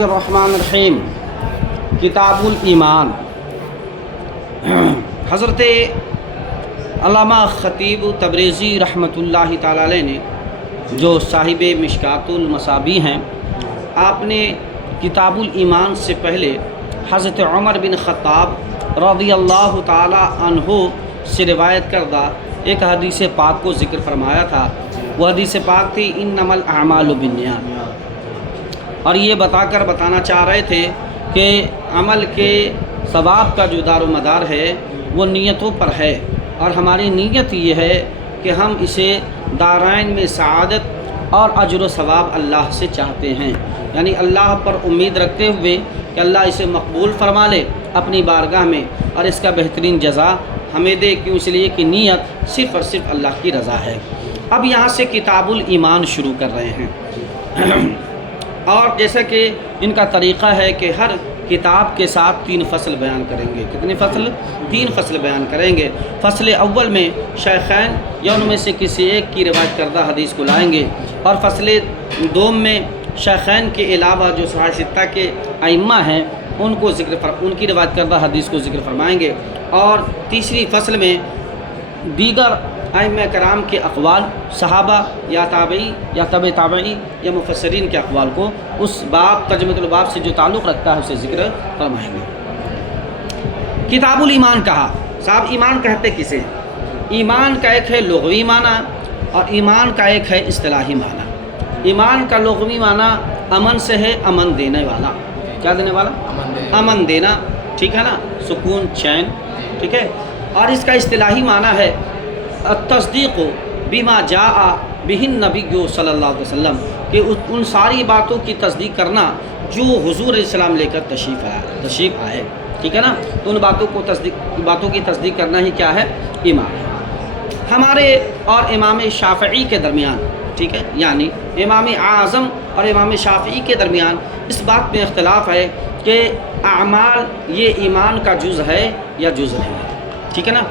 الرحمن الرحیم کتاب الایمان۔ حضرت علامہ خطیب تبریزی رحمۃ اللہ تعالی علیہ نے جو صاحب مشکات المصابیح ہیں، آپ نے کتاب الایمان سے پہلے حضرت عمر بن خطاب رضی اللہ تعالی عنہ سے روایت کردہ ایک حدیث پاک کو ذکر فرمایا تھا۔ وہ حدیث پاک تھی انما الاعمال بالنیات، اور یہ بتانا چاہ رہے تھے کہ عمل کے ثواب کا جو دار و مدار ہے وہ نیتوں پر ہے، اور ہماری نیت یہ ہے کہ ہم اسے دارین میں سعادت اور اجر و ثواب اللہ سے چاہتے ہیں، یعنی اللہ پر امید رکھتے ہوئے کہ اللہ اسے مقبول فرما لے اپنی بارگاہ میں، اور اس کا بہترین جزا ہمیں دے، کیوں؟ اس لیے کہ نیت صرف اور صرف اللہ کی رضا ہے۔ اب یہاں سے کتاب الایمان شروع کر رہے ہیں، اور جیسا کہ ان کا طریقہ ہے کہ ہر کتاب کے ساتھ 3 فصل بیان کریں گے۔ کتنے فصل؟ 3 فصل بیان کریں گے۔ فصل اول میں شیخین یا ان میں سے کسی ایک کی روایت کردہ حدیث کو لائیں گے، اور فصل دوم میں شیخین کے علاوہ جو صحاح ستہ کے ائمہ ہیں ان کی روایت کردہ حدیث کو ذکر فرمائیں گے، اور تیسری فصل میں دیگر ائمہ کرام کے اقوال، صحابہ یا تابعی یا تبع تابعی یا مفسرین کے اقوال کو اس باب ترجمۃ الباب سے جو تعلق رکھتا ہے اسے ذکر فرمائیں گے۔ کتاب الایمان کہا، صاحب ایمان کہتے کسے؟ ایمان کا ایک ہے لغوی معنی، اور ایمان کا ایک ہے اصطلاحی معنی۔ ایمان کا لغوی معنی امن سے ہے، امن دینے والا۔ کیا دینے والا؟ امن دینا، ٹھیک ہے نا، سکون، چین، ٹھیک ہے۔ اور اس کا اصطلاحی معنی ہے التصدیق بما جاء بہ النبی صلی اللہ علیہ وسلم، کہ ان ساری باتوں کی تصدیق کرنا جو حضور علیہ السلام لے کر تشریف آئے، ٹھیک ہے نا۔ تو ان باتوں کی تصدیق کرنا ہی کیا ہے؟ ایمان ہے۔ ہمارے اور امام شافعی کے درمیان، ٹھیک ہے، یعنی امام اعظم اور امام شافعی کے درمیان اس بات میں اختلاف ہے کہ اعمال یہ ایمان کا جز ہے یا جز نہیں ہے، ٹھیک ہے نا۔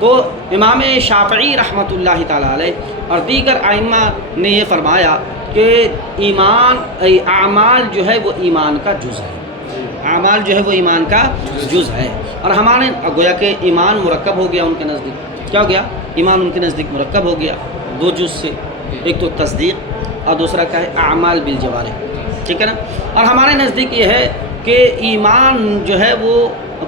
تو امام شافعی رحمۃ اللہ تعالی علیہ اور دیگر ائمہ نے یہ فرمایا کہ اعمال جو ہے وہ ایمان کا جز ہے، اعمال جو ہے وہ ایمان کا جز ہے۔ اور ہمارے گویا کہ ایمان مرکب ہو گیا ان کے نزدیک۔ کیا ہو گیا؟ ایمان ان کے نزدیک مرکب ہو گیا 2 جز سے، ایک تو تصدیق اور دوسرا کیا ہے؟ اعمال بالجوارح، ٹھیک ہے نا۔ اور ہمارے نزدیک یہ ہے کہ ایمان جو ہے وہ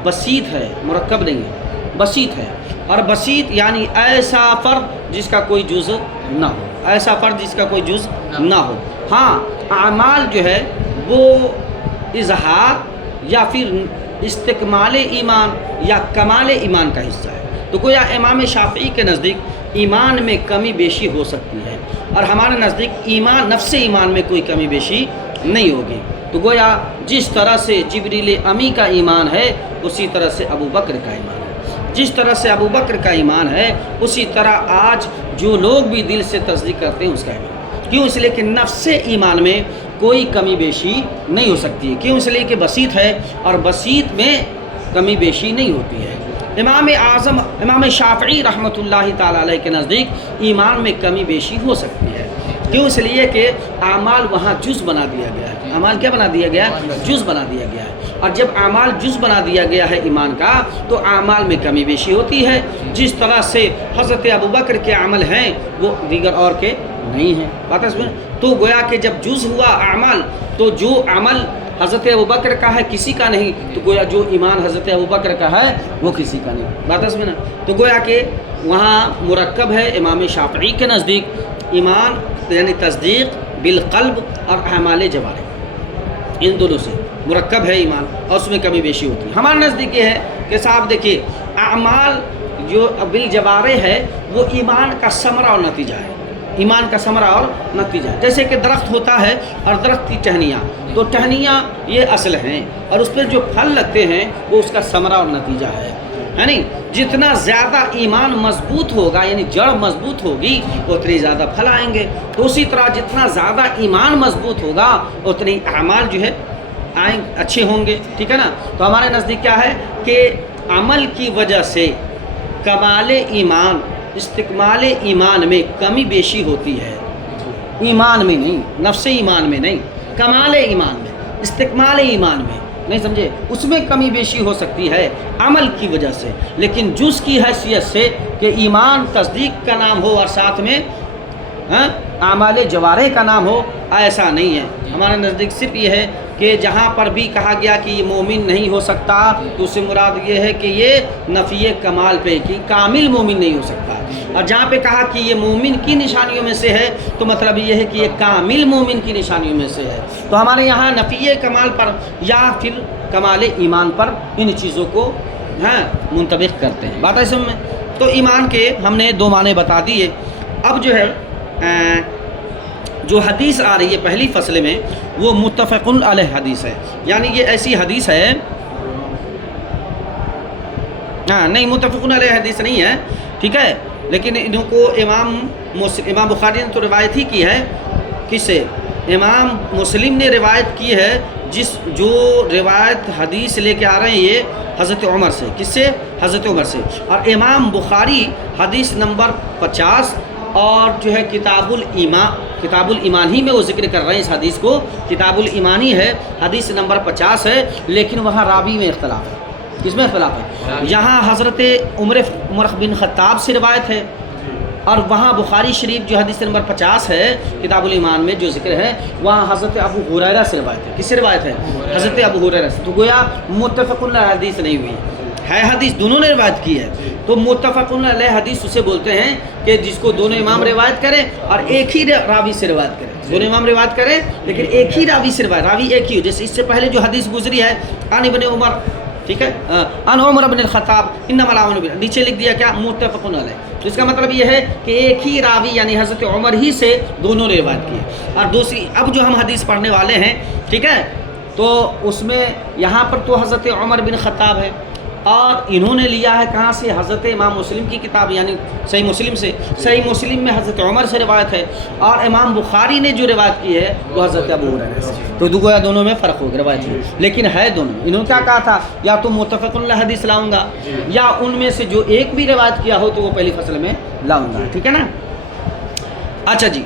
بسیط ہے، مرکب نہیں ہے، بسیط ہے۔ اور بسیط یعنی ایسا فرد جس کا کوئی جز نہ ہو، ایسا فرد جس کا کوئی جز نہ ہو۔ ہاں، اعمال جو ہے وہ اظہار یا پھر استکمال ایمان یا کمال ایمان کا حصہ ہے۔ تو گویا امام شافعی کے نزدیک ایمان میں کمی بیشی ہو سکتی ہے، اور ہمارے نزدیک ایمان، نفس ایمان میں کوئی کمی بیشی نہیں ہوگی۔ تو گویا جس طرح سے جبریل امی کا ایمان ہے اسی طرح سے ابو بکر کا ایمان ہے، جس طرح سے ابو بکر کا ایمان ہے اسی طرح آج جو لوگ بھی دل سے تصدیق کرتے ہیں اس کا ایمان۔ کیوں؟ اس لیے کہ نفس ایمان میں کوئی کمی بیشی نہیں ہو سکتی ہے۔ کیوں؟ اس لیے کہ بسیط ہے، اور بسیط میں کمی بیشی نہیں ہوتی ہے۔ امام اعظم امام شافعی رحمۃ اللہ تعالی علیہ کے نزدیک ایمان میں کمی بیشی ہو سکتی ہے۔ کیوں؟ اس لیے کہ اعمال وہاں جز بنا دیا گیا ہے۔ اعمال کیا بنا دیا گیا ہے؟ جز بنا دیا گیا ہے۔ اور جب اعمال جز بنا دیا گیا ہے ایمان کا، تو اعمال میں کمی بیشی ہوتی ہے۔ جس طرح سے حضرت ابوبکر کے عمل ہیں وہ دیگر اور کے نہیں ہیں، بات سمجھ۔ تو گویا کہ جب جز ہوا اعمال، تو جو عمل حضرت ابوبکر کا ہے کسی کا نہیں، تو گویا جو ایمان حضرت ابوبکر کا ہے وہ کسی کا نہیں، بات سمجھ نا۔ تو گویا کہ وہاں مرکب ہے امام شافعی کے نزدیک ایمان یعنی تصدیق بالقلب اور اعمال جوارح، ان دونوں سے مرکب ہے ایمان، اور اس میں کمی بیشی ہوتی ہے۔ ہمارے نزدیک یہ ہے کہ صاحب دیکھیے، اعمال جو بالجوارح ہے وہ ایمان کا ثمرہ اور نتیجہ ہے، ایمان کا ثمرہ اور نتیجہ ہے۔ جیسے کہ درخت ہوتا ہے اور درخت کی ٹہنیاں، تو ٹہنیاں یہ اصل ہیں، اور اس پہ جو پھل لگتے ہیں وہ اس کا ثمرہ اور نتیجہ ہے، یعنی جتنا زیادہ ایمان مضبوط ہوگا، یعنی جڑ مضبوط ہوگی، اتنی زیادہ پھل آئیں گے۔ تو اسی طرح جتنا زیادہ ایمان مضبوط ہوگا اتنی اعمال جو ہے اچھے ہوں گے، ٹھیک ہے نا۔ تو ہمارے نزدیک کیا ہے کہ عمل کی وجہ سے کمال ایمان، استکمال ایمان میں کمی بیشی ہوتی ہے، ایمان میں نہیں، نفس ایمان میں نہیں، کمال ایمان میں۔ استکمال ایمان میں، نہیں سمجھے، اس میں کمی بیشی ہو سکتی ہے عمل کی وجہ سے، لیکن جز کی حیثیت سے کہ ایمان تصدیق کا نام ہو اور ساتھ میں اعمال جوارح کا نام ہو، ایسا نہیں ہے۔ ہمارے نزدیک صرف یہ ہے کہ جہاں پر بھی کہا گیا کہ یہ مومن نہیں ہو سکتا تو اس سے مراد یہ ہے کہ یہ نفی کمال پہ کہ کامل مومن نہیں ہو سکتا، اور جہاں پہ کہا کہ یہ مومن کی نشانیوں میں سے ہے تو مطلب یہ ہے کہ یہ کامل مومن کی نشانیوں میں سے ہے۔ تو ہمارے یہاں نفی کمال پر یا پھر کمال ایمان پر ان چیزوں کو منطبق کرتے ہیں۔ بات ہے سمجھ میں؟ تو ایمان کے ہم نے دو معنی بتا دیے۔ اب جو ہے جو حدیث آ رہی ہے پہلی فصل میں وہ متفق علیہ حدیث ہے، یعنی یہ ایسی حدیث ہے، نہیں متفق علیہ حدیث نہیں ہے، ٹھیک ہے، لیکن انہوں کو امام بخاری نے تو روایت ہی کی ہے، کس سے؟ امام مسلم نے روایت کی ہے، جو روایت حدیث لے کے آ رہے ہیں یہ حضرت عمر سے، کس سے؟ حضرت عمر سے، اور امام بخاری حدیث نمبر 50 اور جو ہے کتاب الایمان ہی میں وہ ذکر کر رہے ہیں اس حدیث کو، کتاب الایمان ہی ہے، حدیث نمبر 50 ہے، لیکن وہاں راوی میں اختلاف ہے۔ کس میں اختلاف ہے؟ یہاں حضرت عمر بن خطاب سے روایت ہے، اور وہاں بخاری شریف جو حدیث نمبر 50 ہے کتاب الایمان میں جو ذکر ہے وہاں حضرت ابو ہریرہ سے روایت ہے۔ کس سے روایت ہے؟ حضرت ابو ہریرہ سے۔ تو گویا متفق علیہ حدیث نہیں ہوئی ہے، حدیث دونوں نے روایت کی ہے، تو متفق علیہ حدیث اسے بولتے ہیں کہ جس کو دونوں امام روایت کریں اور ایک ہی راوی سے روایت کریں، دونوں امام روایت کریں لیکن ایک ہی راوی سے روایت، راوی ایک ہی ہو، جیسے اس سے پہلے جو حدیث گزری ہے عن ابن عمر، ٹھیک ہے، عن عمر بن الخطاب انما الاعمال بالنیات، نیچے لکھ دیا کیا؟ متفق علیہ، تو اس کا مطلب یہ ہے کہ ایک ہی راوی یعنی حضرت عمر ہی سے دونوں نے روایت کی ہے۔ اور دوسری اب جو ہم حدیث پڑھنے والے ہیں، ٹھیک ہے، تو اس میں یہاں پر تو حضرت عمر بن خطاب ہے، اور انہوں نے لیا ہے کہاں سے؟ حضرت امام مسلم کی کتاب یعنی صحیح مسلم سے، صحیح مسلم میں حضرت عمر سے روایت ہے، اور امام بخاری نے جو روایت کی ہے وہ حضرت ابو ہریرہ سے، تو گویا دونوں میں فرق ہو گیا روایت میں، لیکن ہے دونوں۔ انہوں نے کیا کہا تھا؟ یا تو متفق علیہ حدیث لاؤں گا یا ان میں سے جو ایک بھی روایت کیا ہو تو وہ پہلی فصل میں لاؤں گا، ٹھیک ہے نا۔ اچھا جی،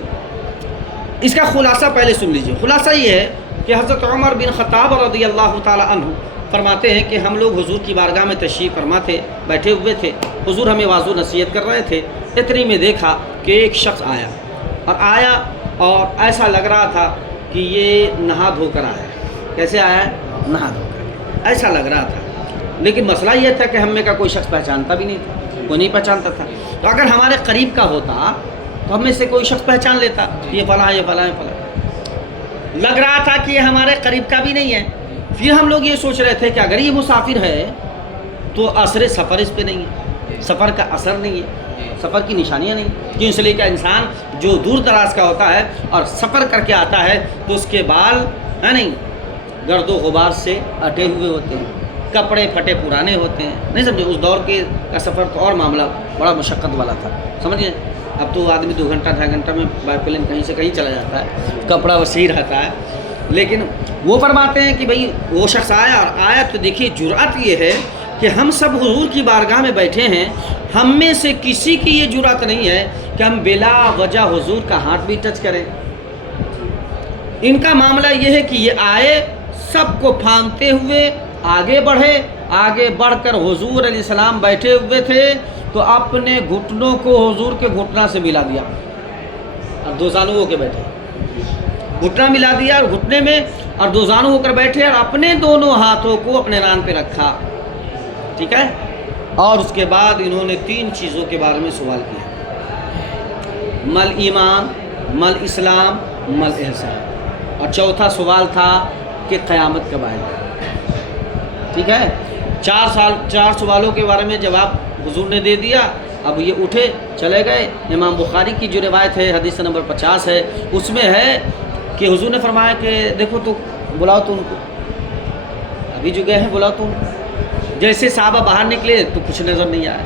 اس کا خلاصہ پہلے سن لیجئے۔ خلاصہ یہ ہے کہ حضرت عمر بن خطاب رضی اللہ تعالی عنہ فرماتے ہیں کہ ہم لوگ حضور کی بارگاہ میں تشریف فرما تھے، بیٹھے ہوئے تھے، حضور ہمیں واضح نصیحت کر رہے تھے، اتنی میں دیکھا کہ ایک شخص آیا اور ایسا لگ رہا تھا کہ یہ نہا دھو کر آیا ہے۔ کیسے آیا ہے؟ نہا دھو کر، ایسا لگ رہا تھا، لیکن مسئلہ یہ تھا کہ ہم میں کا کوئی شخص پہچانتا بھی نہیں تھا، کوئی نہیں پہچانتا تھا، تو اگر ہمارے قریب کا ہوتا تو ہم میں سے کوئی شخص پہچان لیتا، یہ فلاں یہ فلاں یہ فلاں، لگ رہا تھا کہ یہ ہمارے قریب کا بھی نہیں ہے۔ پھر ہم لوگ یہ سوچ رہے تھے کہ اگر یہ مسافر ہے تو اثر سفر اس پہ نہیں ہے، سفر کا اثر نہیں ہے، سفر کی نشانیاں نہیں، کیوں؟ اس لیے کہ انسان جو دور دراز کا ہوتا ہے اور سفر کر کے آتا ہے تو اس کے بال ہے نہیں گرد و غبار سے اٹے ہوئے ہوتے ہیں، کپڑے پھٹے پرانے ہوتے ہیں، نہیں سمجھے؟ اس دور کے کا سفر تو اور معاملہ بڑا مشقت والا تھا، سمجھے؟ اب تو آدمی 2 گھنٹہ 2.5 گھنٹہ میں بائی پلین کہیں سے کہیں چلا جاتا ہے، کپڑا وسیع رہتا ہے، لیکن وہ فرماتے ہیں کہ بھئی وہ شخص آیا تو دیکھیے جرأت یہ ہے کہ ہم سب حضور کی بارگاہ میں بیٹھے ہیں، ہم میں سے کسی کی یہ جرأت نہیں ہے کہ ہم بلا وجہ حضور کا ہاتھ بھی ٹچ کریں۔ ان کا معاملہ یہ ہے کہ یہ آئے، سب کو پھاندتے ہوئے آگے بڑھے، آگے بڑھ کر حضور علیہ السلام بیٹھے ہوئے تھے تو اپنے گھٹنوں کو حضور کے گھٹنا سے ملا دیا، اور 2 زانو ہو کے بیٹھے، گھٹنا ملا دیا اور گھٹنے میں، اور 2 زانو ہو کر بیٹھے اور اپنے دونوں ہاتھوں کو اپنے ران پہ رکھا، ٹھیک ہے، اور اس کے بعد انہوں نے 3 چیزوں کے بارے میں سوال کیا، مل ایمان، مل اسلام، مل احسان، اور چوتھا سوال تھا کہ قیامت کب آئے گی، ٹھیک ہے۔ 4 سوالوں کے بارے میں جواب حضور نے دے دیا، اب یہ اٹھے چلے گئے۔ امام بخاری کی جو روایت ہے حدیث نمبر 50 ہے، اس میں ہے کہ حضور نے فرمایا کہ دیکھو تو بلاؤ تو ان کو، ابھی جو گئے ہیں بلاؤ تو ان کو۔ جیسے صحابہ باہر نکلے تو کچھ نظر نہیں آیا،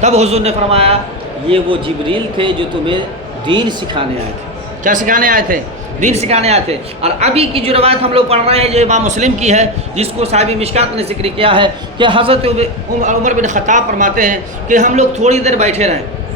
تب حضور نے فرمایا یہ وہ جبریل تھے جو تمہیں دین سکھانے آئے تھے۔ کیا سکھانے آئے تھے؟ دین سکھانے آئے تھے۔ اور ابھی کی جو روایت ہم لوگ پڑھ رہے ہیں جو امام مسلم کی ہے، جس کو صاحب مشکات نے ذکر کیا ہے کہ حضرت عمر بن خطاب فرماتے ہیں کہ ہم لوگ تھوڑی دیر بیٹھے رہے،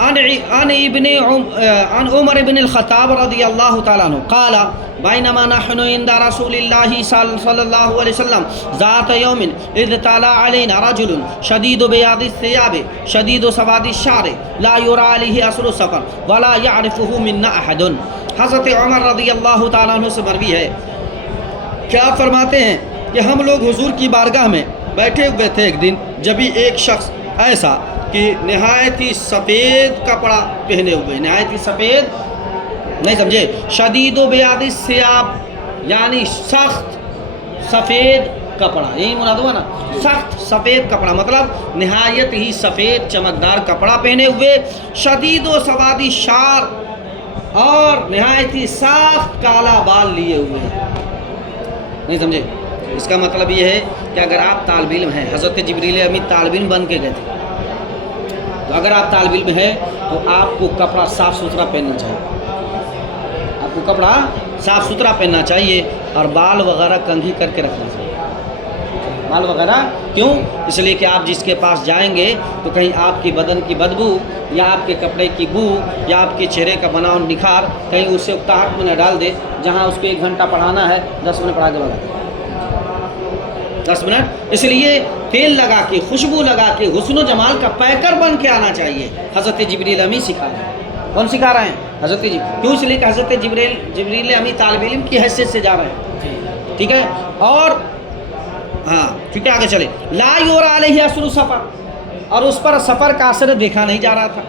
عن عمر بن الخطاب رضی اللہ تعالیٰ عنہ قال بینما نحن عند رسول اللہ صلی اللہ علیہ وسلم ذات یوم اذ طلع علینا رجل شدید بیاض الثیاب شدید سواد الشعر لا یری علیہ اثر السفر ولا یعرفہ منا احد۔ حضرت عمر رضی اللہ تعالیٰ عنہ سے مروی ہے کہ آپ فرماتے ہیں کہ ہم لوگ حضور کی بارگاہ میں بیٹھے ہوئے تھے ایک دن، جبھی ایک شخص ایسا کہ نہایت ہی سفید کپڑا پہنے ہوئے، نہایت ہی سفید، نہیں سمجھے، شدید و بیاض الثیاب یعنی سخت سفید کپڑا، یہی مراد ہوا نا، سخت سفید کپڑا مطلب نہایت ہی سفید چمکدار کپڑا پہنے ہوئے، شدید و سوادی شعر اور نہایت ہی سخت کالا بال لیے ہوئے، نہیں سمجھے۔ اس کا مطلب یہ ہے کہ اگر آپ طالب علم ہیں، حضرت جبریل امین طالب علم بن کے گئے تھے، تو اگر آپ طالب علم ہیں تو آپ کو کپڑا صاف ستھرا پہننا چاہیے، آپ کو کپڑا صاف ستھرا پہننا چاہیے اور بال وغیرہ کنگھی کر کے رکھنا چاہیے۔ بال وغیرہ کیوں؟ اس لیے کہ آپ جس کے پاس جائیں گے تو کہیں آپ کی بدن کی بدبو یا آپ کے کپڑے کی بو یا آپ کے چہرے کا بناؤ نکھار کہیں اسے اکتاہٹ میں نہ ڈال دے، جہاں اس کو 1 گھنٹہ پڑھانا ہے 10 منٹ پڑھا کے بھگا دے، 10 منٹ۔ اس لیے تیل لگا کے، خوشبو لگا کے، حسن و جمال کا پیکر بن کے آنا چاہیے۔ حضرت جبریل امی سکھا رہے ہیں، کون سکھا رہے ہیں؟ حضرت جبریل۔ کیوں؟ اس لیے کہ حضرت جبریل امی طالب علم کی حیثیت سے جا رہے ہیں، ٹھیک ہے۔ اور ہاں ٹھیک ہے، آگے چلے۔ لا یری علیہ اثر السفر، اور اس پر سفر کا اثر دیکھا نہیں جا رہا تھا،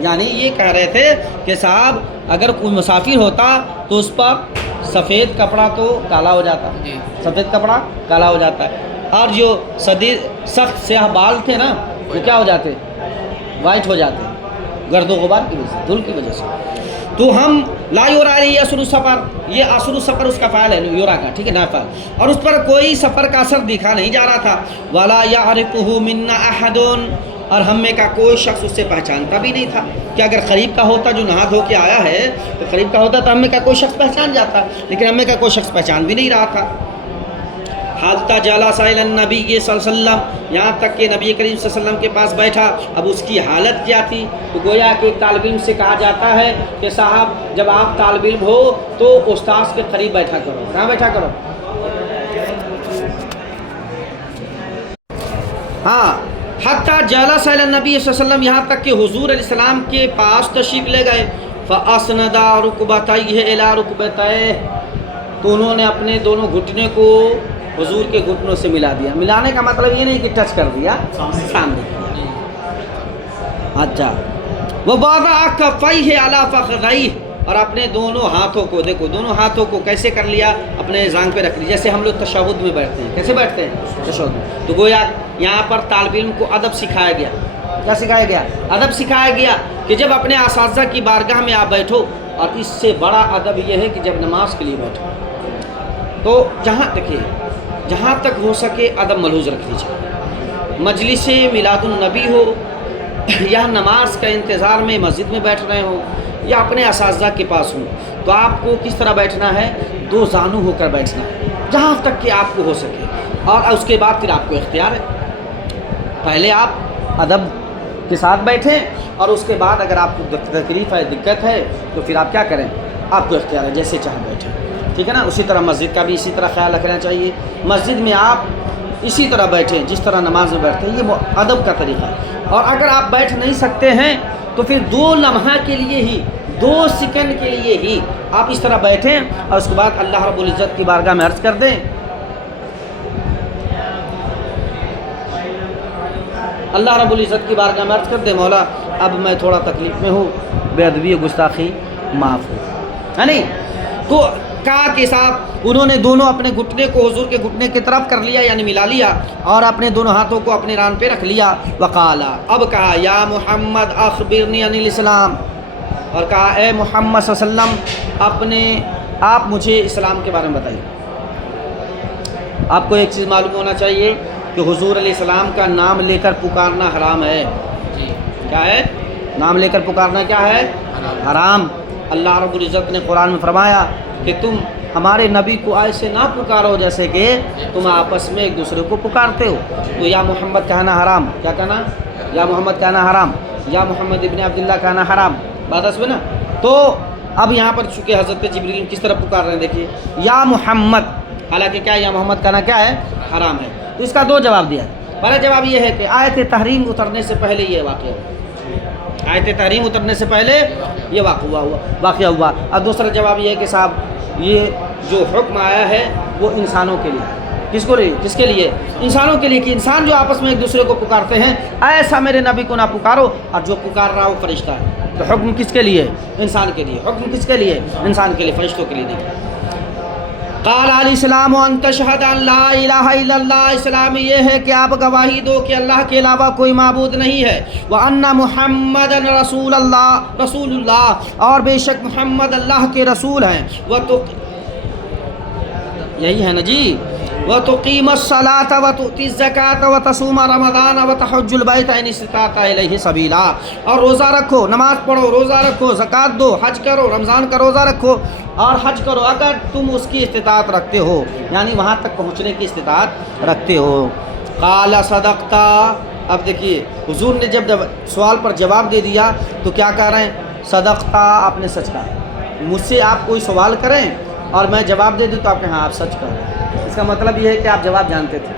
یعنی یہ کہہ رہے تھے کہ صاحب اگر کوئی مسافر ہوتا تو اس پر سفید کپڑا تو کالا ہو جاتا، سفید کپڑا کالا ہو جاتا ہے، اور جو سخت سیاہ بال تھے نا وہ کیا ہو جاتے؟ وائٹ ہو جاتے، گرد و غبار کی وجہ سے، دھول کی وجہ سے۔ تو ہم لا یری علیہ اثر السفر، یہ اثر السفر اس کا فاعل ہے یورا کا، ٹھیک ہے، نافعل، اور اس پر کوئی سفر کا اثر دکھا نہیں جا رہا تھا۔ ولا یعرفہ منا احد، اور ہم میں کا کوئی شخص اس سے پہچانتا بھی نہیں تھا، کہ اگر قریب کا ہوتا جو نہا دھو کے آیا ہے تو قریب کا ہوتا تو ہم میں کا کوئی شخص پہچان جاتا، لیکن ہم میں کا کوئی شخص پہچان بھی نہیں رہا تھا۔ حالتا جلس الی النبی صلی اللہ علیہ وسلم، یہاں تک کہ نبی کریم صلی اللہ علیہ وسلم کے پاس بیٹھا۔ اب اس کی حالت کیا تھی؟ تو گویا کہ ایک طالب علم سے کہا جاتا ہے کہ صاحب جب آپ طالب علم ہو تو استاذ کے قریب بیٹھا کرو۔ کہاں بیٹھا کرو؟ ہاں، حتی جلس الی النبی صلی اللہ علیہ وسلم، یہاں تک کہ حضور علیہ السلام کے پاس تشریف لے گئے۔ فاسند رکبتیہ الی رکبتیہ، تو انہوں نے اپنے دونوں گھٹنے کو حضور کے گھٹنوں سے ملا دیا۔ ملانے کا مطلب یہ نہیں کہ ٹچ کر دیا، سامنے کیا۔ اچھا، ووضع کفیہ علی فخذیہ، اور اپنے دونوں ہاتھوں کو، دیکھو دونوں ہاتھوں کو کیسے کر لیا؟ اپنے زانگ پہ رکھ لیا، جیسے ہم لوگ تشہد میں بیٹھتے ہیں، کیسے بیٹھتے ہیں؟ تشہد میں۔ تو گویا یہاں پر طالب علم کو ادب سکھایا گیا۔ کیا سکھایا گیا؟ ادب سکھایا گیا کہ جب اپنے اساتذہ کی بارگاہ میں آپ بیٹھو، اور اس سے بڑا ادب یہ ہے کہ جب نماز کے لیے بیٹھو تو جہاں تک ہو سکے ادب ملحوظ رکھ لیجیے۔ مجلس میلاد النبی ہو یا نماز کا انتظار میں مسجد میں بیٹھ رہے ہوں یا اپنے اساتذہ کے پاس ہوں، تو آپ کو کس طرح بیٹھنا ہے؟ 2 زانو ہو کر بیٹھنا ہے، جہاں تک کہ آپ کو ہو سکے، اور اس کے بعد پھر آپ کو اختیار ہے۔ پہلے آپ ادب کے ساتھ بیٹھیں، اور اس کے بعد اگر آپ کو تکلیف ہے، دقت ہے، تو پھر آپ کیا کریں؟ آپ کو اختیار ہے، جیسے چاہیں بیٹھیں، ٹھیک ہے نا۔ اسی طرح مسجد کا بھی اسی طرح خیال رکھنا چاہیے، مسجد میں آپ اسی طرح بیٹھیں جس طرح نماز میں بیٹھتے ہیں، یہ ادب کا طریقہ ہے۔ اور اگر آپ بیٹھ نہیں سکتے ہیں تو پھر 2 لمحہ کے لیے ہی، 2 سیکنڈ کے لیے ہی آپ اس طرح بیٹھیں، اور اس کے بعد اللہ رب العزت کی بارگاہ میں عرض کر دیں، اللہ رب العزت کی بارگاہ میں عرض کر دیں، مولا اب میں تھوڑا تکلیف میں ہوں، بے ادبی و گستاخی معاف ہو، ہے نہیں؟ تو کہا کہ صاحب انہوں نے دونوں اپنے گھٹنے کو حضور کے گھٹنے کی طرف کر لیا، یعنی ملا لیا، اور اپنے دونوں ہاتھوں کو اپنے ران پہ رکھ لیا۔ وقالا، اب کہا یا محمد اخبرنی عن الاسلام، اور کہا اے محمد صلی اللہ علیہ وسلم آپ مجھے اسلام کے بارے میں بتائیے۔ آپ کو ایک چیز معلوم ہونا چاہیے کہ حضور علیہ السلام کا نام لے کر پکارنا حرام ہے۔ کیا ہے؟ نام لے کر پکارنا کیا ہے؟ حرام۔ اللہ رب العزت نے قرآن میں فرمایا کہ تم ہمارے نبی کو ایسے نہ پکارو جیسے کہ تم آپس میں ایک دوسرے کو پکارتے ہو۔ تو یا محمد کہنا حرام، کیا کہنا؟ یا محمد کہنا حرام۔ یا محمد ابن عبداللہ کہنا حرام، بات اس نا. تو اب یہاں پر چونکہ حضرت جبریل کس طرح پکار رہے ہیں دیکھیے، یا محمد، حالانکہ کیا یا محمد کہنا کیا ہے؟ حرام ہے. تو اس کا دو جواب دیا. پہلا جواب یہ ہے کہ آیت تحریم اترنے سے پہلے یہ واقعہ ہوا، آیت تحریم اترنے سے پہلے یہ واقعہ ہوا. اور دوسرا جواب یہ ہے کہ صاحب یہ جو حکم آیا ہے وہ انسانوں کے لیے. کس کے لیے؟ انسانوں کے لیے، کہ انسان جو آپس میں ایک دوسرے کو پکارتے ہیں ایسا میرے نبی کو نہ پکارو، اور جو پکار رہا وہ فرشتہ ہے. تو حکم کس کے لیے؟ انسان کے لیے. حکم کس کے لیے؟ انسان کے لیے، فرشتوں کے لیے نہیں. قال علیہ السلام ان تشہد ان لا الہ الا اللہ، اسلام یہ ہے کہ آپ گواہی دو کہ اللہ کے علاوہ کوئی معبود نہیں ہے، وان محمد رسول اللہ، اور بے شک محمد اللہ کے رسول ہیں. یہی ہے نا جی. وَتُقِيمَ الصَّلَاةَ وَتُؤْتِي الزَّكَاةَ وَتَصُومَ رَمَضَانَ وَتَحُجُّ الْبَيْتَ إِنِ اسْتَطَعْتَ إِلَيْهِ سَبِيلًا، اور روزہ رکھو، نماز پڑھو، روزہ رکھو، زکوٰۃ دو، حج کرو، رمضان کا روزہ رکھو اور حج کرو اگر تم اس کی استطاعت رکھتے ہو، یعنی وہاں تک پہنچنے کی استطاعت رکھتے ہو. قال صدقت. اب دیکھیے حضور نے جب سوال پر جواب دے دیا تو کیا کہہ رہے ہیں؟ صدقت، آپ نے سچ کہا. مجھ سے آپ کوئی سوال کریں اور میں جواب دے دوں تو آپ کہیں ہاں آپ سچ کہہ رہے ہیں. اس کا مطلب یہ ہے کہ آپ جواب جانتے تھے.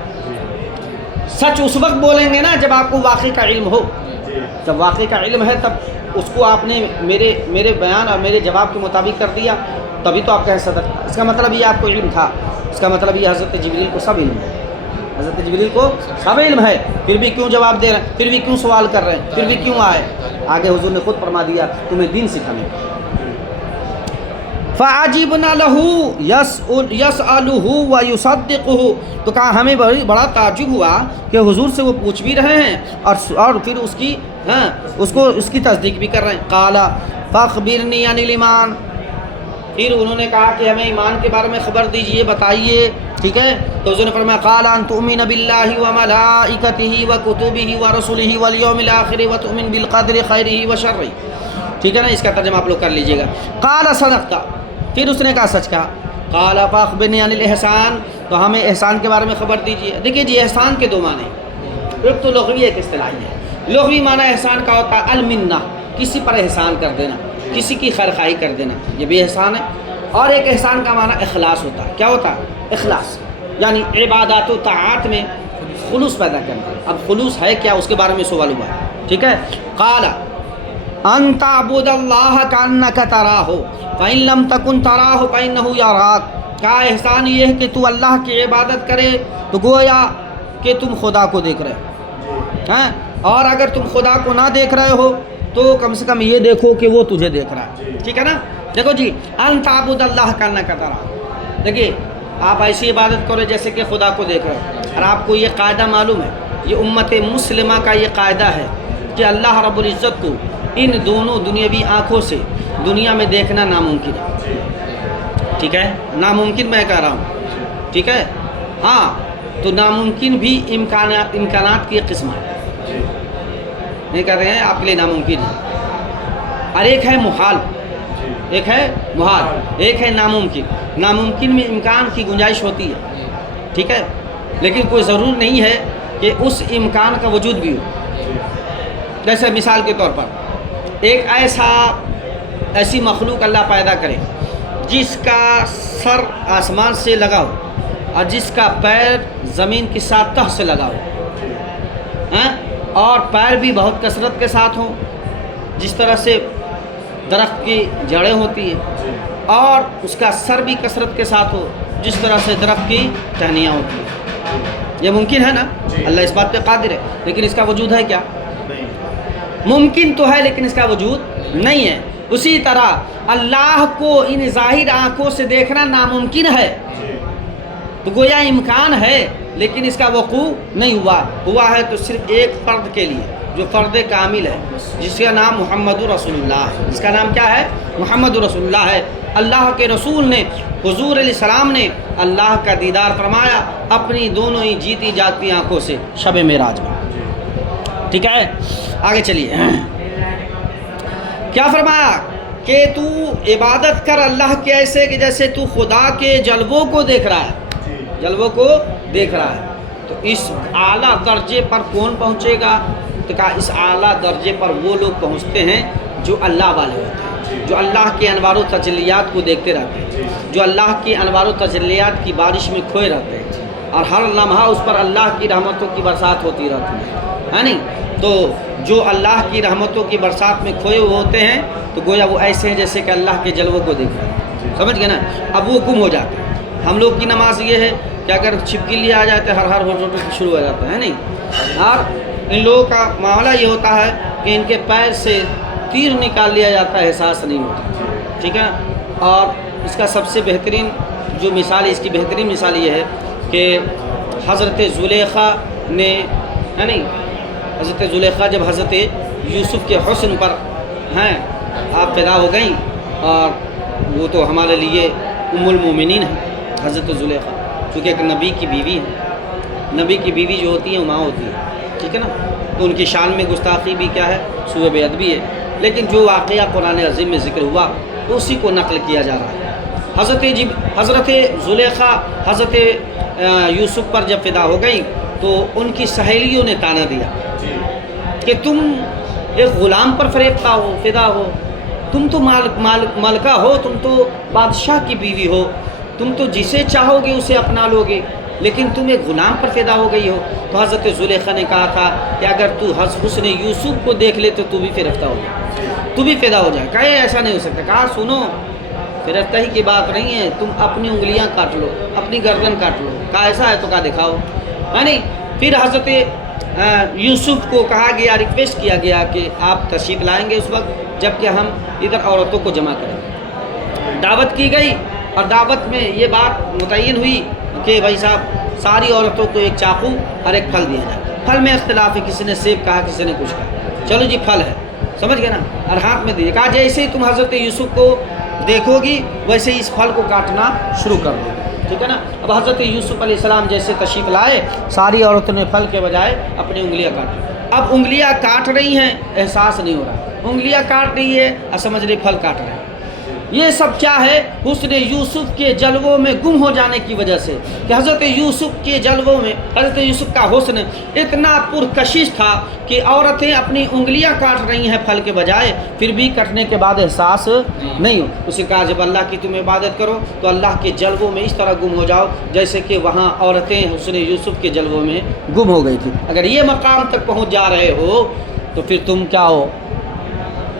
سچ اس وقت بولیں گے نا جب آپ کو واقعی کا علم ہو. جب واقعی کا علم ہے تب اس کو آپ نے میرے بیان اور میرے جواب کے مطابق کر دیا، تبھی تو آپ کہیں صدق. اس کا مطلب یہ آپ کو علم تھا. اس کا مطلب یہ حضرت جبریل کو سب علم ہے. حضرت جبریل کو سب علم ہے، پھر بھی کیوں جواب دے رہے ہیں، پھر بھی کیوں سوال کر رہے ہیں، پھر بھی کیوں آئے؟ آگے حضور نے خود فرما دیا تمہیں دین سکھانے کا. فَعَجِبْنَا لَهُ يَسْأَلُهُ وَيُصَدِّقُهُ، تو کہا ہمیں بڑا تعجب ہوا کہ حضور سے وہ پوچھ بھی رہے ہیں اور پھر اس کی تصدیق بھی کر رہے ہیں. قَالَ فَأَخْبِرْنِي عَنِ الْإِيمَانِ، پھر انہوں نے کہا کہ ہمیں ایمان کے بارے میں خبر دیجئے، بتائیے. ٹھیک ہے، تو حضور نے فرمایا قَالَ أَن تُؤْمِنَ بِاللَّهِ وَمَلَائِكَتِهِ وَكُتُبِهِ وَرُسُلِهِ وَالْيَوْمِ الْآخِرِ وَتُؤْمِنَ بِالْقَدْرِ خَيْرِهِ وَشَرِّهِ. ٹھیک ہے نا، اس کا ترجمہ آپ لوگ کر لیجئے گا. قَالَ صَدَقْتَ، پھر اس نے کہا سچ کہا. قال فاخبرنی عن الاحسان، تو ہمیں احسان کے بارے میں خبر دیجیے. دیکھیے جی احسان کے دو معنی، ایک تو لغوی ایک اصطلاحی ہے. لغوی معنی احسان کا ہوتا ہے المنہ، کسی پر احسان کر دینا، کسی کی خیرخواہی کر دینا، یہ بھی احسان ہے. اور ایک احسان کا معنی اخلاص ہوتا ہے. کیا ہوتا ہے؟ اخلاص، یعنی عبادات و طاعات میں خلوص پیدا کرنا. اب خلوص ہے کیا، اس کے بارے میں سوال ہوا ہے. ٹھیک ہے. قال ان تعبد اللہ کانک تراہ فإن لم تکن تراہ فإنہ یراک. کیا احسان یہ ہے کہ تو اللہ کی عبادت کرے تو گویا کہ تم خدا کو دیکھ رہے ہیں، اور اگر تم خدا کو نہ دیکھ رہے ہو تو کم سے کم یہ دیکھو کہ وہ تجھے دیکھ رہا ہے. ٹھیک ہے نا. دیکھو جی ان تعبد اللہ کانک تراہ، دیکھیے آپ ایسی عبادت کرو جیسے کہ خدا کو دیکھ رہے ہو. اور آپ کو یہ قاعدہ معلوم ہے، یہ امت مسلمہ کا یہ قاعدہ ہے کہ اللہ رب العزت کو ان دونوں دنیاوی آنکھوں سے دنیا میں دیکھنا ناممکن ہے. ٹھیک ہے، ناممکن میں کہہ رہا ہوں. ٹھیک ہے. ہاں تو ناممکن بھی امکانات کی ایک قسم ہے، نہیں کہہ رہے ہیں آپ کے لیے ناممکن ہے. اور ایک ہے محال، ایک ہے محال، ایک ہے ناممکن. ناممکن میں امکان کی گنجائش ہوتی ہے. ٹھیک ہے، لیکن کوئی ضرور نہیں ہے کہ اس امکان کا وجود بھی ہو. جیسے مثال کے طور پر ایک ایسی مخلوق اللہ پیدا کرے جس کا سر آسمان سے لگا ہو اور جس کا پیر زمین کے ساتھ تہ سے لگا ہو، اور پیر بھی بہت کثرت کے ساتھ ہوں جس طرح سے درخت کی جڑیں ہوتی ہیں، اور اس کا سر بھی کثرت کے ساتھ ہو جس طرح سے درخت کی ٹہنیاں ہوتی ہیں. یہ ممکن ہے نا؟ اللہ اس بات پہ قادر ہے، لیکن اس کا وجود ہے کیا؟ ممکن تو ہے لیکن اس کا وجود نہیں ہے. اسی طرح اللہ کو ان ظاہر آنکھوں سے دیکھنا ناممکن ہے، تو گویا امکان ہے لیکن اس کا وقوع نہیں ہوا ہے تو صرف ایک فرد کے لیے جو فرد کامل ہے، جس کا نام محمد رسول اللہ ہے. جس کا نام کیا ہے؟ محمد رسول اللہ ہے. اللہ کے رسول نے، حضور علیہ السلام نے اللہ کا دیدار فرمایا اپنی دونوں ہی جیتی جاگتی آنکھوں سے شب معراج میں. ٹھیک ہے، آگے چلیے. کیا فرمایا کہ تو عبادت کر اللہ کے ایسے کہ جیسے تو خدا کے جلووں کو دیکھ رہا ہے، جلووں کو دیکھ رہا ہے. تو اس اعلیٰ درجے پر کون پہنچے گا؟ کا اس اعلیٰ درجے پر وہ لوگ پہنچتے ہیں جو اللہ والے ہوتے ہیں، جو اللہ کے انوار و تجلیات کو دیکھتے رہتے ہیں، جو اللہ کے انوار و تجلیات کی بارش میں کھوئے رہتے ہیں اور ہر لمحہ اس پر اللہ کی رحمتوں کی برسات ہوتی رہتی ہے نہیں؟ تو جو اللہ کی رحمتوں کی برسات میں کھوئے ہوئے ہوتے ہیں تو گویا وہ ایسے ہیں جیسے کہ اللہ کے جلووں کو دیکھ رہے ہیں، سمجھ گئے نا؟ اب وہ گم ہو جاتے ہیں۔ ہم لوگ کی نماز یہ ہے کہ اگر چھپکی لیا آ جاتا ہے ہر ہوٹل شروع ہو جاتا ہے نہیں؟ اور ان لوگوں کا معاملہ یہ ہوتا ہے کہ ان کے پیر سے تیر نکال لیا جاتا ہے، احساس نہیں ہوتا، ٹھیک ہے؟ اور اس کا سب سے بہترین جو مثال ہے، اس کی بہترین مثال یہ ہے کہ حضرت زلیخا نے ہے نہیں، حضرت زلیخا جب حضرت یوسف کے حسن پر ہیں آپ پیدا ہو گئیں، اور وہ تو ہمارے لیے ام المومنین ہیں حضرت زلیخا، چونکہ ایک نبی کی بیوی ہے، نبی کی بیوی جو ہوتی ہے وہ ماں ہوتی ہے، ٹھیک ہے نا؟ تو ان کی شان میں گستاخی بھی کیا ہے، سوء ادبی ہے، لیکن جو واقعہ قرآن عظیم میں ذکر ہوا اسی کو نقل کیا جا رہا ہے۔ حضرت زلیخا حضرت یوسف پر جب فدا ہو گئی تو ان کی سہیلیوں نے تانا دیا کہ تم ایک غلام پر فریفتہ ہو، فدا ہو، تم تو مالکہ ہو، تم تو بادشاہ کی بیوی ہو، تم تو جسے چاہو گے اسے اپنا لو گے، لیکن تم ایک غلام پر فدا ہو گئی ہو۔ تو حضرت زلیخا نے کہا تھا کہ اگر تو حسن یوسف کو دیکھ لے تو بھی فرفتہ ہو جائے، تو بھی فدا ہو جائے۔ کہا ایسا نہیں ہو سکتا۔ کہا سنو، فرفتہ ہی کی بات نہیں ہے، تم اپنی انگلیاں کاٹ لو، اپنی گردن کاٹ لو۔ کہا ایسا ہے تو کہا دکھاؤ، ہے نہیں؟ پھر حضرت یوسف کو کہا گیا، ریکویسٹ کیا گیا کہ آپ تشریف لائیں گے اس وقت جب کہ ہم ادھر عورتوں کو جمع کریں گے۔ دعوت کی گئی اور دعوت میں یہ بات متعین ہوئی کہ بھائی صاحب ساری عورتوں کو ایک چاقو اور ایک پھل دیا جائے۔ پھل میں اختلاف ہے، کسی نے سیب کہا، کسی نے کچھ کہا، چلو جی پھل ہے، سمجھ گئے نا؟ اور ہاتھ میں دیے، کہا جیسے ہی تم حضرت یوسف کو دیکھو گی ویسے ہی اس پھل کو کاٹنا شروع کر دو، ٹھیک ہے نا؟ اب حضرت یوسف علیہ السلام جیسے تشریف لائے، ساری عورتوں نے پھل کے بجائے اپنی انگلیاں کاٹی۔ اب انگلیاں کاٹ رہی ہیں، احساس نہیں ہو رہا، انگلیاں کاٹ رہی ہے اور سمجھ رہی پھل کاٹ رہے ہیں۔ یہ سب کیا ہے؟ حسن یوسف کے جلووں میں گم ہو جانے کی وجہ سے، کہ حضرت یوسف کے جلووں میں حضرت یوسف کا حسن اتنا پرکشش تھا کہ عورتیں اپنی انگلیاں کاٹ رہی ہیں پھل کے بجائے، پھر بھی کٹنے کے بعد احساس نہیں ہو۔ اسے کہا جب اللہ کی تم عبادت کرو تو اللہ کے جلووں میں اس طرح گم ہو جاؤ جیسے کہ وہاں عورتیں حسن یوسف کے جلووں میں گم ہو گئی تھی۔ اگر یہ مقام تک پہنچ جا رہے ہو تو پھر تم کیا ہو؟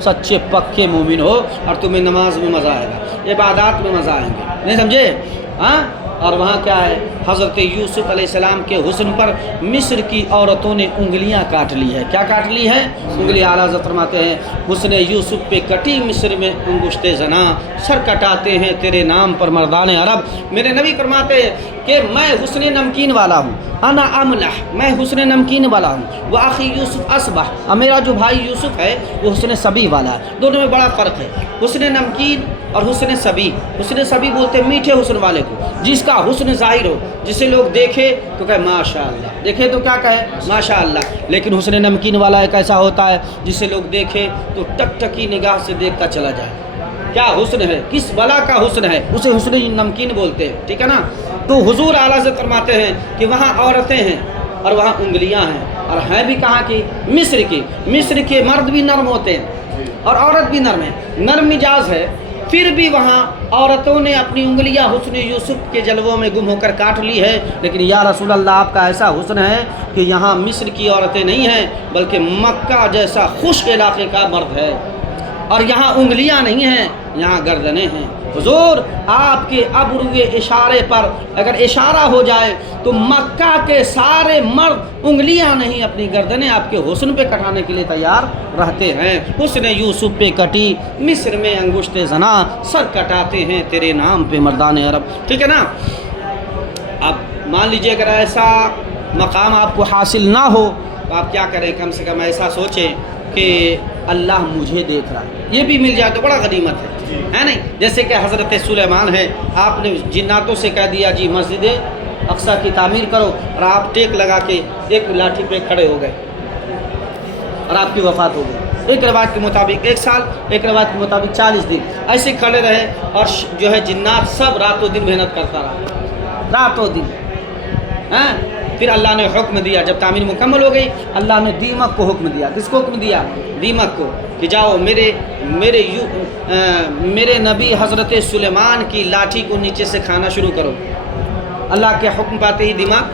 سچے پکے مومن ہو، اور تمہیں نماز میں مزہ آئے گا، عبادات میں مزہ آئیں گے، نہیں سمجھے؟ ہاں؟ اور وہاں کیا ہے؟ حضرت یوسف علیہ السلام کے حسن پر مصر کی عورتوں نے انگلیاں کاٹ لی ہے۔ کیا کاٹ لی ہے؟ انگلیاں۔ اعلیٰ حضرت فرماتے ہیں حسن یوسف پہ کٹی مصر میں انگشت زنا، سر کٹاتے ہیں تیرے نام پر مردان عرب۔ میرے نبی فرماتے ہیں کہ میں حسن نمکین والا ہوں، انا املح، میں حسن نمکین والا ہوں، وہ آخی یوسف اصبح، اور میرا جو بھائی یوسف ہے وہ حسن صبی والا ہے۔ دونوں میں بڑا فرق ہے، حسن نمکین اور حسن صبی۔ حسن صبی بولتے ہیں میٹھے حسن والے کو، جس کا حسن ظاہر ہو، جسے لوگ دیکھے تو کہے ماشاء اللہ، دیکھے تو کیا کہے ماشاء اللہ۔ لیکن حسن نمکین والا ایک ایسا ہوتا ہے جسے لوگ دیکھے تو ٹک ٹکی نگاہ سے دیکھتا چلا جائے۔ کیا حسن ہے، کس بلا کا حسن ہے، اسے حسن نمکین بولتے ہیں، ٹھیک ہے نا؟ تو حضور اعلیٰ حضرت فرماتے ہیں کہ وہاں عورتیں ہیں اور وہاں انگلیاں ہیں، اور ہیں بھی کہاں کی؟ مصر کی۔ مصر کے مرد بھی نرم ہوتے ہیں اور عورت بھی نرم ہے، نرم مزاج ہے، پھر بھی وہاں عورتوں نے اپنی انگلیاں حسن یوسف کے جلووں میں گم ہو کر کاٹ لی ہے۔ لیکن یا رسول اللہ آپ کا ایسا حسن ہے کہ یہاں مصر کی عورتیں نہیں ہیں بلکہ مکہ جیسا خشک علاقے کا مرد ہے، اور یہاں انگلیاں نہیں ہیں، یہاں گردنیں ہیں۔ حضور آپ کے ابروئے اشارے پر اگر اشارہ ہو جائے تو مکہ کے سارے مرد انگلیاں نہیں اپنی گردنیں آپ کے حسن پہ کٹانے کے لیے تیار رہتے ہیں۔ حسن یوسف پہ کٹی مصر میں انگشت زنا، سر کٹاتے ہیں تیرے نام پہ مردان عرب، ٹھیک ہے نا؟ اب مان لیجئے اگر ایسا مقام آپ کو حاصل نہ ہو تو آپ کیا کریں؟ کم سے کم ایسا سوچیں کہ اللہ مجھے دیکھ رہا ہے، یہ بھی مل جائے تو بڑا غنیمت ہے نہیں؟ جیسے کہ حضرت سلیمان ہے، آپ نے جناتوں سے کہہ دیا جی مسجد اقصی کی تعمیر کرو، اور آپ ٹیک لگا کے ایک لاٹھی پہ کھڑے ہو گئے اور آپ کی وفات ہو گئی۔ ایک روایت کے مطابق 1 سال، ایک روایت کے مطابق 40 دن ایسے کھڑے رہے، اور جو ہے جنات سب راتوں دن محنت کرتا رہا، راتوں دن، پھر اللہ نے حکم دیا، جب تعمیر مکمل ہو گئی اللہ نے دیمک کو حکم دیا. کس کو حکم دیا؟ دیمک کو، کہ جاؤ میرے نبی حضرت سلیمان کی لاٹھی کو نیچے سے کھانا شروع کرو. اللہ کے حکم پاتے ہی دیمک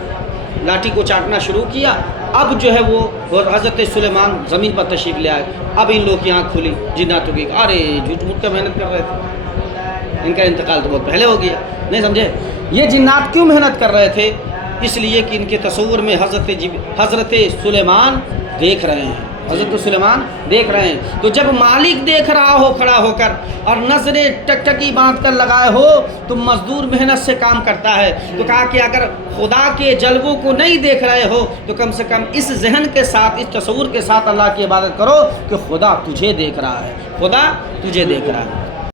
لاٹھی کو چاٹنا شروع کیا. اب جو ہے وہ حضرت سلیمان زمین پر تشریف لے آئے. اب ان لوگ کی آنکھ کھلی جناتوں کی، ارے جھوٹ موٹ کا محنت کر رہے تھے، ان کا انتقال تو بہت پہلے ہو گیا. نہیں سمجھے؟ یہ جنات کیوں محنت کر رہے تھے؟ اس لیے کہ ان کے تصور میں حضرت سلیمان دیکھ رہے ہیں، حضرت سلیمان دیکھ رہے ہیں. تو جب مالک دیکھ رہا ہو کھڑا ہو کر اور نظریں ٹکٹکی باندھ کر لگائے ہو تو مزدور محنت سے کام کرتا ہے. تو کہا کہ اگر خدا کے جلووں کو نہیں دیکھ رہے ہو تو کم سے کم اس ذہن کے ساتھ، اس تصور کے ساتھ اللہ کی عبادت کرو کہ خدا تجھے دیکھ رہا ہے، خدا تجھے دیکھ رہا ہے.